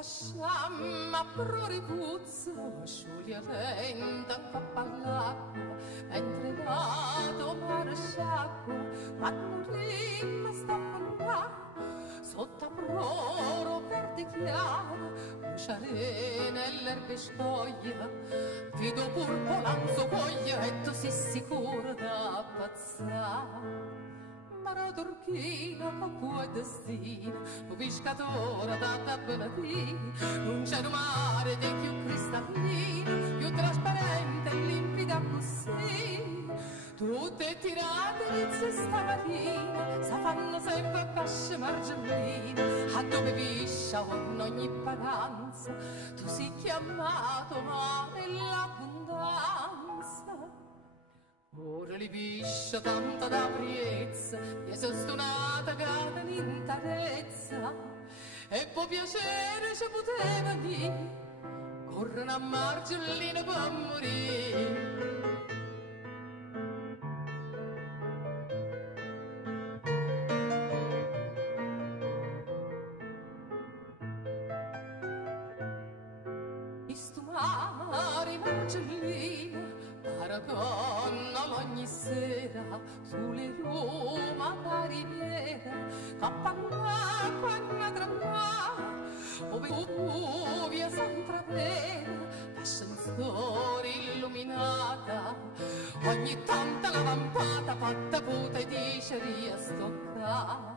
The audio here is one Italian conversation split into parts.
sta sciamma proripuzzo, scioglia lenta in cappa all'acqua, mentre vado mare sciacqua, quando rimma sta affondà, sotto a proro verde chiaro, luciare nell'erbe scoglia, vedo purpolanzo foglia e tu sei sicuro da pazzà. Mara turchina con cui destina, un pescatore da tabelatina, non c'è un mare di più cristallino, più trasparente e limpida così. Tutte tirate inizio stamattina, sa fanno sempre pesce margellina, a dove piscia con ogni vacanza, tu sei chiamato ma nell'abbondanza. Ora li piscia tanta da priezza, mi è sostonata cara l'interezza, e può piacere ci poteva dire, corrono a margellina per morire. Mare margellina, paragonnalo ogni sera sulle Roma mariniera, capannacqua in tramvia, ove via s'intravera, l'ascensore illuminata, ogni tanta la vampata fatta puta e dice riastoccata.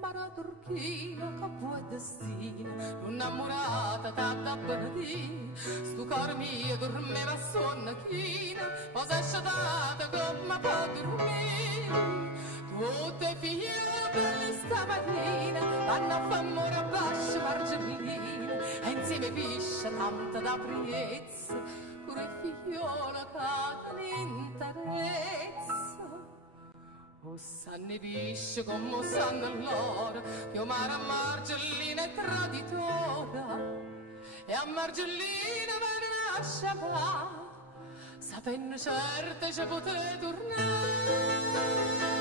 Mara turchina che vuoi destino, innamorata tanta benedina, stu cor mio dormeva sonnachina, ma s'è sciatata come può dormire. Tutte figlie belle stamattina vanno a f'amore a bascia margellina, e insieme piscia tanta da priezza, pure figliola che l'interezza. O sanne pisce come sanno allora, che mare a margellina è traditora, e a margellina viene a sciapà, sapendo certe ci potete tornare.